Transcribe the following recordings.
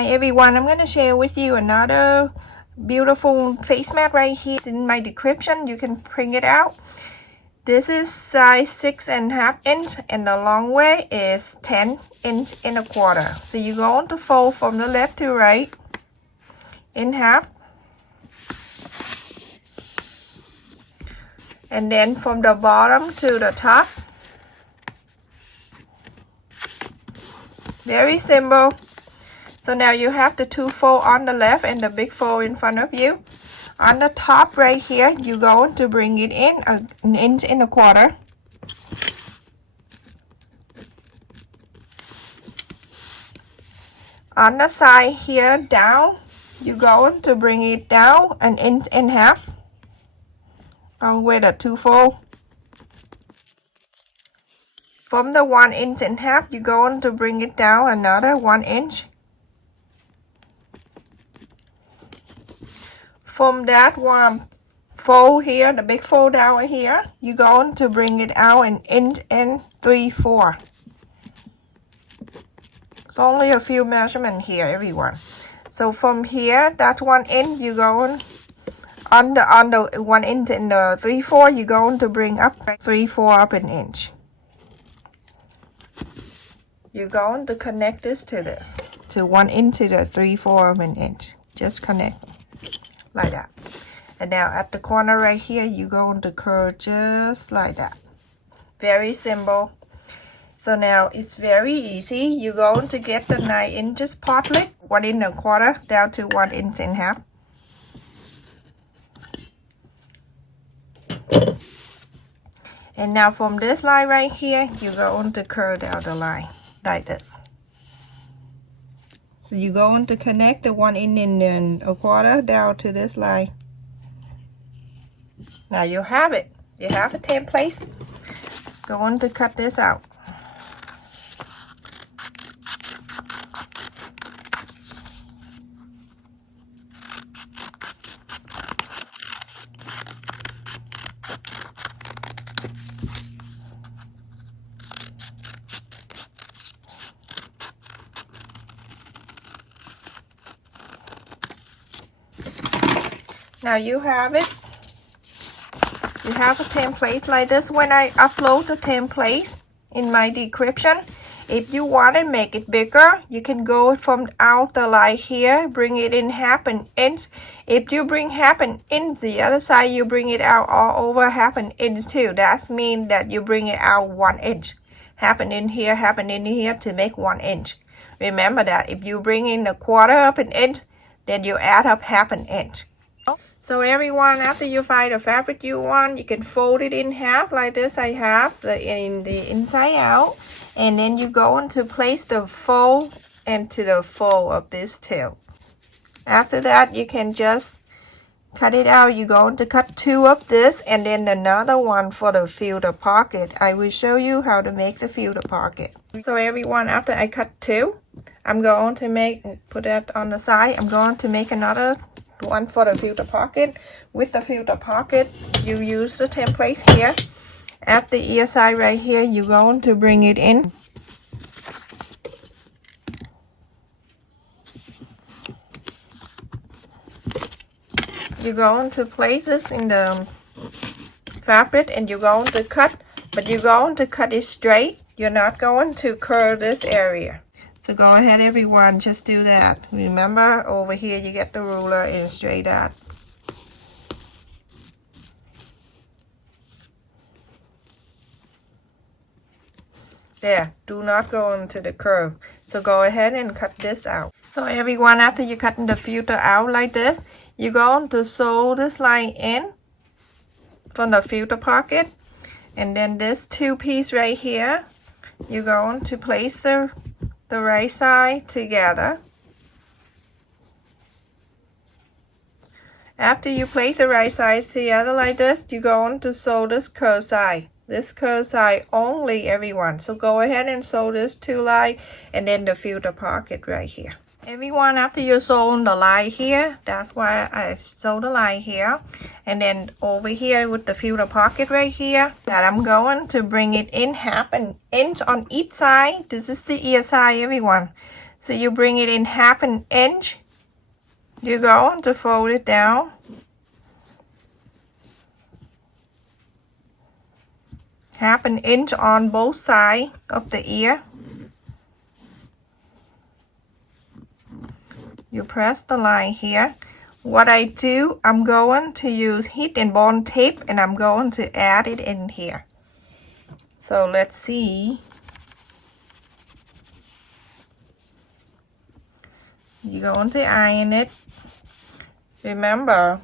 Hi everyone, I'm going to share with you another beautiful face mat right here. It's in my description, you can print it out. This is size 6.5 inch and the long way is 10 inch and a quarter. So you're going to fold from the left to right in half. And then from the bottom to the top. Very simple. So now you have the two fold on the left and the big fold in front of you. On the top right here, you're going to bring it in an inch and a quarter. On the side here down, you're going to bring it down an inch and a half. With a two fold. From the 1 inch and a half, you're going to bring it down another 1 inch. From that one fold here, the big fold down here, you're going to bring it out an inch and 3/4. It's only a few measurements here, everyone. So from here, that 1 inch, you're going on the 1 inch and the 3/4, you're going to bring up 3/4 up an inch. You're going to connect this to this, to 1 inch to the 3/4 of an inch. Just connect like that. And now at the corner right here, you're going to curve just like that. Very simple. So now it's very easy. You're going to get the 9 inches partly, 1 inch and a quarter down to 1 inch and a half. And now from this line right here, you're going to curve down the line like this. So you're going to connect the 1 inch and a quarter down to this line. Now you have it. You have a template. Going to cut this out. Now you have it. You have a template like this. When I upload the template in my description, if you want to make it bigger, you can go from out the line here, bring it in half an inch. If you bring half an inch, the other side you bring it out all over half an inch too. That means that you bring it out 1 inch. Half an inch here, half an inch here to make 1 inch. Remember that if you bring in a quarter of an inch, then you add up half an inch. So everyone, after you find the fabric you want, you can fold it in half like this. I have in the inside out, and then you go on to place the fold into the fold of this tail. After that, you can just cut it out. You're going to cut 2 of this and then another one for the filter pocket. I will show you how to make the filter pocket. So everyone, after I cut 2, I'm going to put that on the side. I'm going to make another one for the filter pocket. With the filter pocket, you use the template here. At the ear side right here, you're going to bring it in. You're going to place this in the fabric and you're going to cut, but you're going to cut it straight. You're not going to curve this area. So go ahead everyone, just do that. Remember, over here you get the ruler and straight out. There, do not go into the curve. So go ahead and cut this out. So everyone, after you cutting the filter out like this, you're going to sew this line in from the filter pocket. And then this 2 piece right here, you're going to place the right side together. After you place the right sides together like this, you're going to sew this curve side. This curve side only, everyone. So go ahead and sew this 2 line and then the filter pocket right here. Everyone, after you sew the line here, that's why I sew the line here. And then over here with the filter pocket right here, that I'm going to bring it in half an inch on each side. This is the ear side, everyone. So you bring it in 1/2 inch. You go to fold it down. 1/2 inch on both sides of the ear. You press the line here. What I do, I'm going to use heat and bond tape, and I'm going to add it in here. So let's see. You're going to iron it. Remember,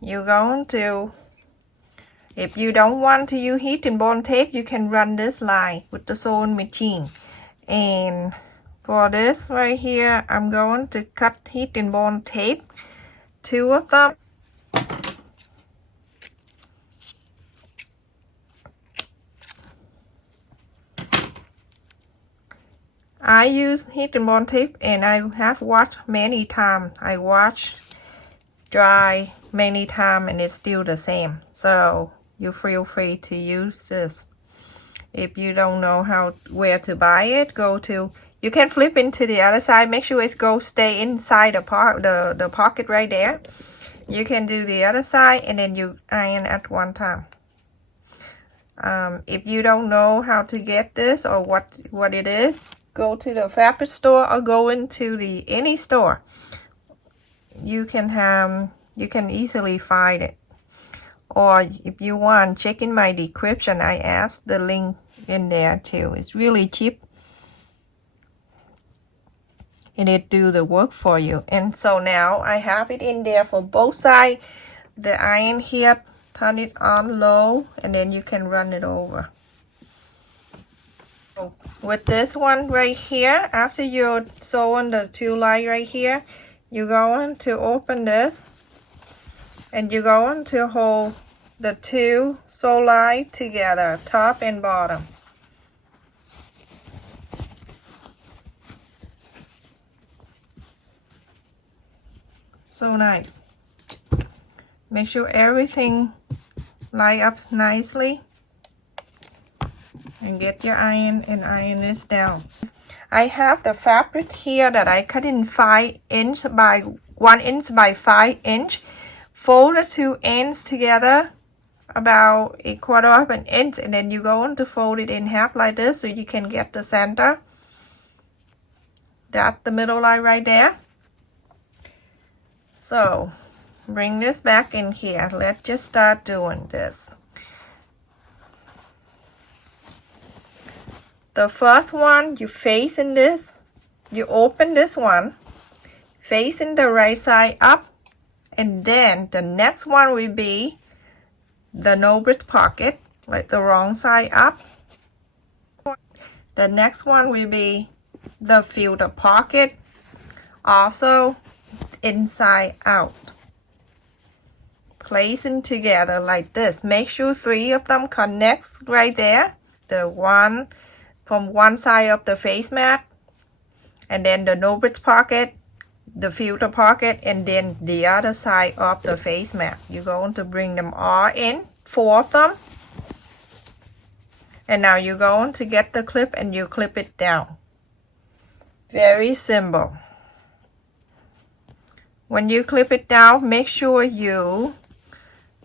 you're going to, if you don't want to use heat and bond tape, you can run this line with the sewing machine. And for this right here, I'm going to cut heat and bond tape, 2 of them. I use heat and bond tape, and I have washed many times. I wash, dry many times, and it's still the same. So you feel free to use this. If you don't know where to buy it, you can flip into the other side. Make sure it stay inside the pocket right there. You can do the other side, and then you iron at one time. If you don't know how to get this or what it is, go to the fabric store or go into any store. You can easily find it. Or if you want, check in my description. I asked the link in there too. It's really cheap, and it do the work for you. And so now I have it in there for both sides. The iron here, turn it on low, and then you can run it over. So with this one right here, after you're sewing the 2 lines right here, you're going to open this, and you're going to hold the 2 sew lines together, top and bottom. So nice. Make sure everything line up nicely, and get your iron and iron this down. I have the fabric here that I cut in 5 inch by 1 inch by 5 inch. Fold the 2 ends together about 1/4 inch, and then you go on to fold it in half like this so you can get the center. That's the middle line right there. So bring this back in here. Let's just start doing this. The first one, you facing this, you open this one, facing the right side up, and then the next one will be the no-bridge pocket, like the wrong side up. The next one will be the filter pocket, also inside out. Placing together like this. Make sure 3 of them connect right there. The one from one side of the face mat, and then the no-bridge pocket, the filter pocket, and then the other side of the face mat. You're going to bring them all in, 4 of them. And now you're going to get the clip, and you clip it down. Very simple. When you clip it down, make sure you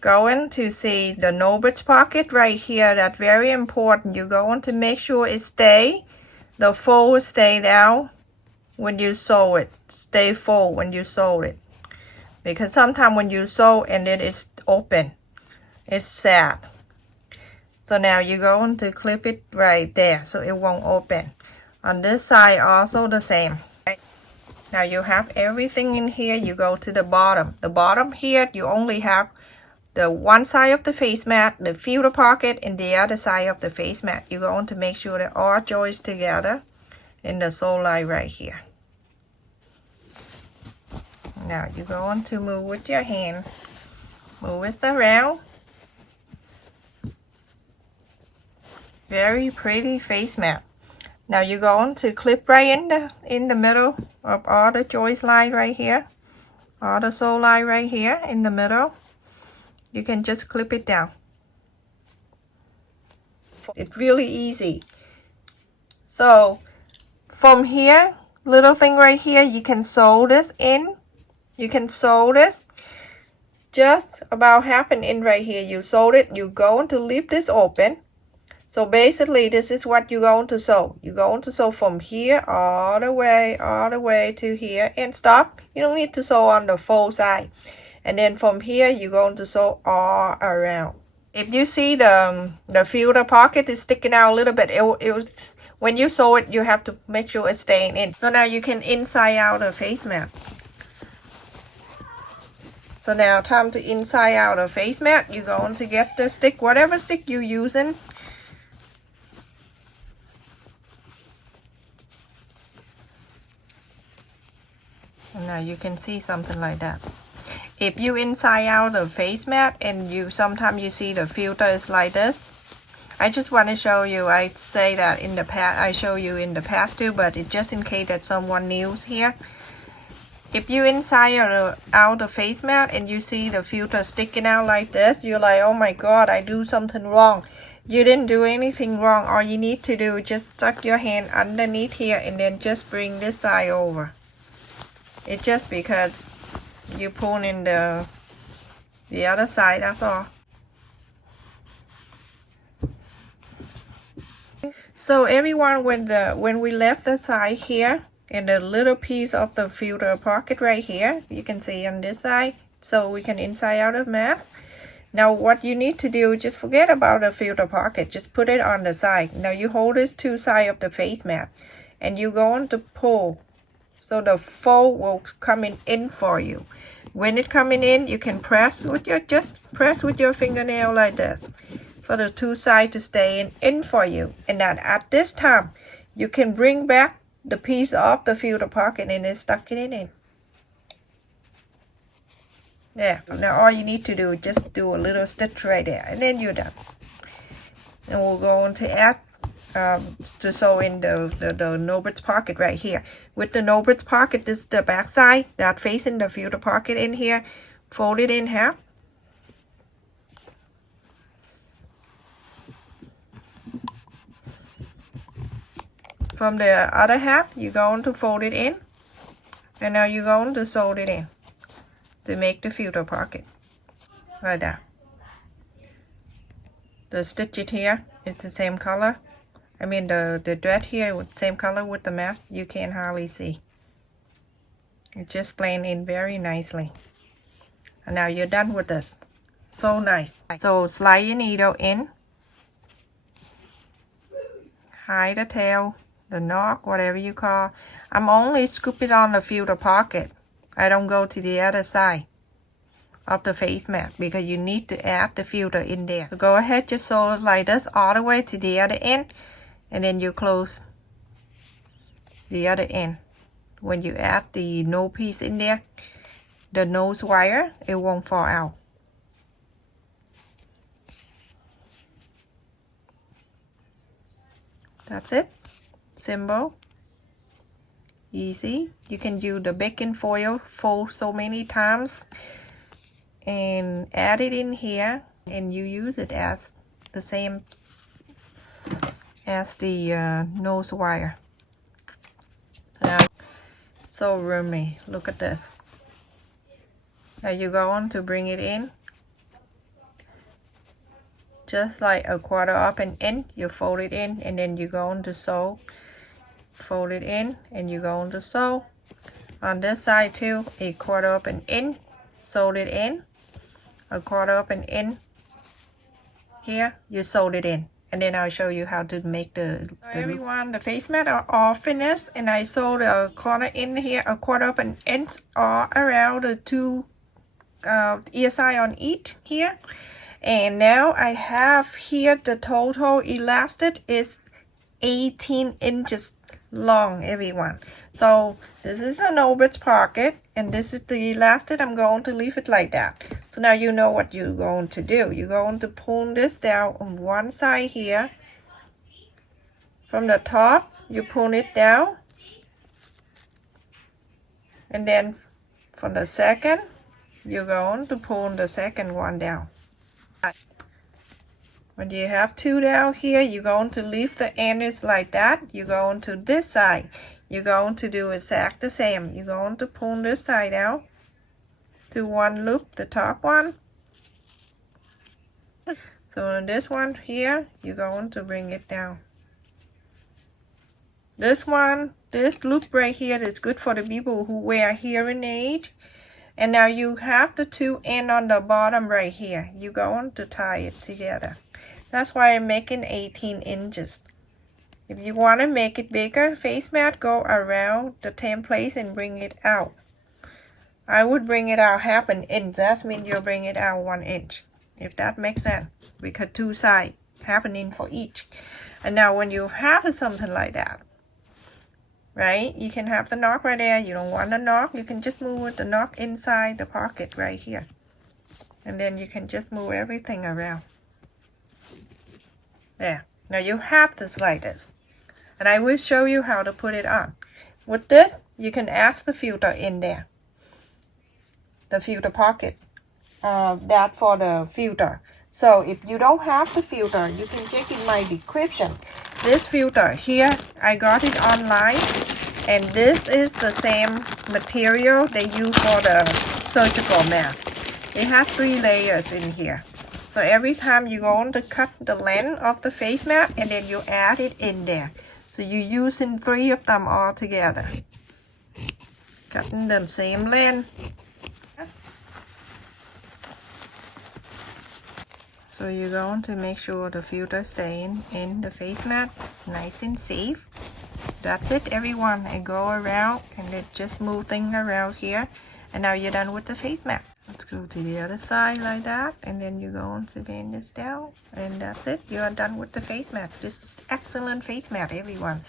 going to see the no-bridge pocket right here. That's very important. You're going to make sure it the fold stay down when you sew it. Stay full when you sew it. Because sometimes when you sew and then it's open, it's sad. So now you're going to clip it right there so it won't open. On this side also the same. Now you have everything in here. You go to the bottom. The bottom here, you only have the one side of the face mat, the filter pocket, and the other side of the face mat. You're going to make sure that all joins together in the sew line right here. Now you're going to move with your hand. Move it around. Very pretty face mat. Now you're going to clip right in the middle of all the joist line right here. All the sew line right here in the middle. You can just clip it down. It's really easy. So from here, little thing right here, you can sew this in. You can sew this just about half an inch right here. You sewed it. You're going to leave this open. So basically, this is what you're going to sew. You're going to sew from here all the way to here and stop. You don't need to sew on the full side. And then from here, you're going to sew all around. If you see the filter pocket is sticking out a little bit, when you sew it, you have to make sure it's staying in. So now you can inside out the face mat. So now time to inside out a face mat. You're going to get the stick, whatever stick you're using. And now you can see something like that. If you inside out the face mat and sometimes you see the filter is like this. I just want to show you. I say that in the past. I show you in the past too, but it's just in case that someone news here. If you inside out the face mat and you see the filter sticking out like this, you're like, oh my god, I do something wrong. You didn't do anything wrong. All you need to do is just stuck your hand underneath here and then just bring this side over. It's just because you pull in the other side, that's all. So everyone, when we left the side here, and the little piece of the filter pocket right here, you can see on this side, so we can inside out the mask. Now what you need to do, just forget about the filter pocket, just put it on the side. Now you hold this two sides of the face mat, and you're going to pull, so the fold will coming in for you. When it coming in, you can press with your fingernail like this, for the two sides to stay in for you. And then at this time, you can bring back the piece of the filter pocket and then stuck it in. Yeah, now all you need to do is just do a little stitch right there, and then you're done. And we're going to add to sew in the Norbit's pocket right here. With the Norbit's pocket, this is the back side that facing the filter pocket in here. Fold it in half. From the other half, you're going to fold it in. And now you're going to sew it in to make the filter pocket. Like that. The stitch it here is the same color. I mean the thread here with same color with the mask. You can hardly see. It just blend in very nicely. And now you're done with this. So nice. So slide your needle in. Hide the tail. The knock, whatever you call. I'm only scooping on the filter pocket. I don't go to the other side of the face mat because you need to add the filter in there. So go ahead, just sew it like this all the way to the other end, and then you close the other end. When you add the nose piece in there, the nose wire, it won't fall out. That's it. Simple, easy. You can use the baking foil, fold so many times and add it in here, and you use it as the same as the nose wire. Now, so roomy. Look at this. Now you're going to bring it in just like a quarter up an inch. You fold it in, and then you're going to sew. Fold it in, and you're going to sew on this side too, a quarter up an inch. Sew it in, a quarter up an inch. Here you sewed it in, and then I'll show you how to make the everyone, the face mat are all finished, and I sewed a corner in here, a quarter up an inch all around the two ear side on each here. And now I have here the total elastic is 18 inches long, everyone. So this is the Norbit's pocket, and this is the elastic. I'm going to leave it like that. So now you know what you're going to do. You're going to pull this down on one side here. From the top, you pull it down, and then from the second, you're going to pull the second one down. When you have two down here, you're going to leave the ends like that. You're going to this side. You're going to do exactly the same. You're going to pull this side out to one loop, the top one. So on this one here, you're going to bring it down. This one, this loop right here is good for the people who wear hearing aid. And now you have the two ends on the bottom right here. You're going to tie it together. That's why I'm making 18 inches. If you want to make it bigger, face mat, go around the template and bring it out. I would bring it out half an inch. That means you'll bring it out 1 inch. If that makes sense. Because two sides, half an inch for each. And now when you have something like that, right, you can have the knock right there. You don't want the knock, you can just move the knock inside the pocket right here. And then you can just move everything around. There. Now you have this like this. And I will show you how to put it on. With this, you can add the filter in there. The filter pocket. That for the filter. So if you don't have the filter, you can check in my description. This filter here, I got it online. And this is the same material they use for the surgical mask. It has 3 layers in here. So every time you're going to cut the length of the face mat and then you add it in there. So you're using 3 of them all together. Cutting the same length. So you're going to make sure the filter stays in the face mat nice and safe. That's it, everyone. And go around and then just move things around here. And now you're done with the face mat. Let's go to the other side like that. And then you're going to bend this down. And that's it. You are done with the face mat. This is excellent face mat, everyone.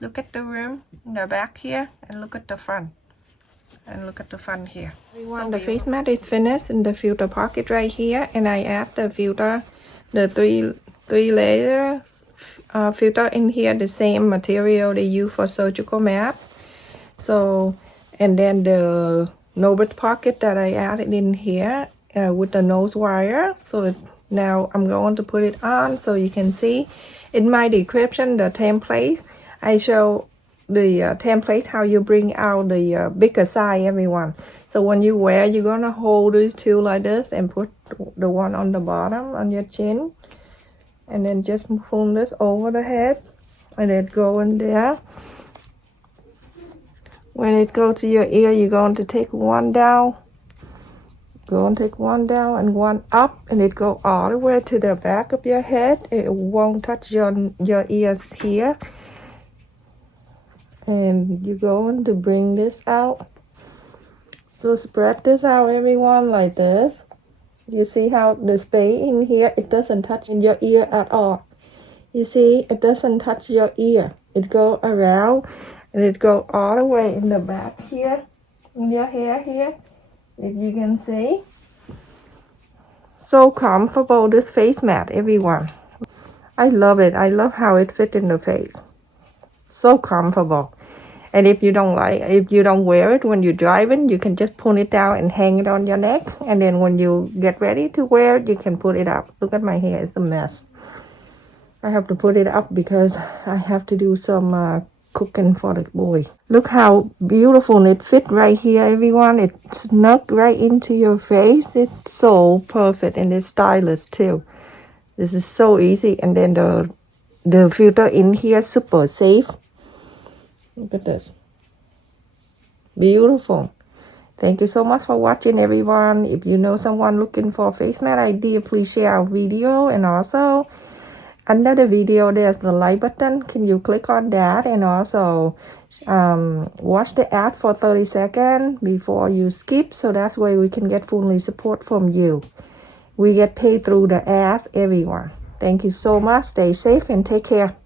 Look at the room in the back here. And look at the front. And look at the front here. So the face mat is finished in the filter pocket right here. And I add the filter, the three layers filter in here, the same material they use for surgical masks. So, and then the nose pocket that I added in here with the nose wire. So now I'm going to put it on so you can see. In my description, the template, I show the template how you bring out the bigger size, everyone. So when you wear, you're gonna hold these two like this and put the one on the bottom on your chin. And then just pull this over the head and then go in there. When it goes to your ear, you're going to take one down. Go and take one down and one up, and it go all the way to the back of your head. It won't touch your ears here. And you're going to bring this out. So spread this out, everyone, like this. You see how the space in here, it doesn't touch in your ear at all. You see, it doesn't touch your ear. It go around and it go all the way in the back here, in your hair here, if you can see. So comfortable, this face mat, everyone. I love it. I love how it fits in the face. So comfortable. And if you don't wear it when you're driving, you can just pull it down and hang it on your neck. And then when you get ready to wear it, you can put it up. Look at my hair, it's a mess. I have to put it up because I have to do some cooking for the boy. Look how beautiful it fit right here, everyone. It snuck right into your face. It's so perfect and it's stylish too. This is so easy. And then the filter in here, super safe. Look at this. Beautiful. Thank you so much for watching, everyone. If you know someone looking for a face mat idea, please share our video. And also, under the video, there's the like button. Can you click on that? And also, watch the ad for 30 seconds before you skip. So that's why we can get full support from you. We get paid through the ads, everyone. Thank you so much. Stay safe and take care.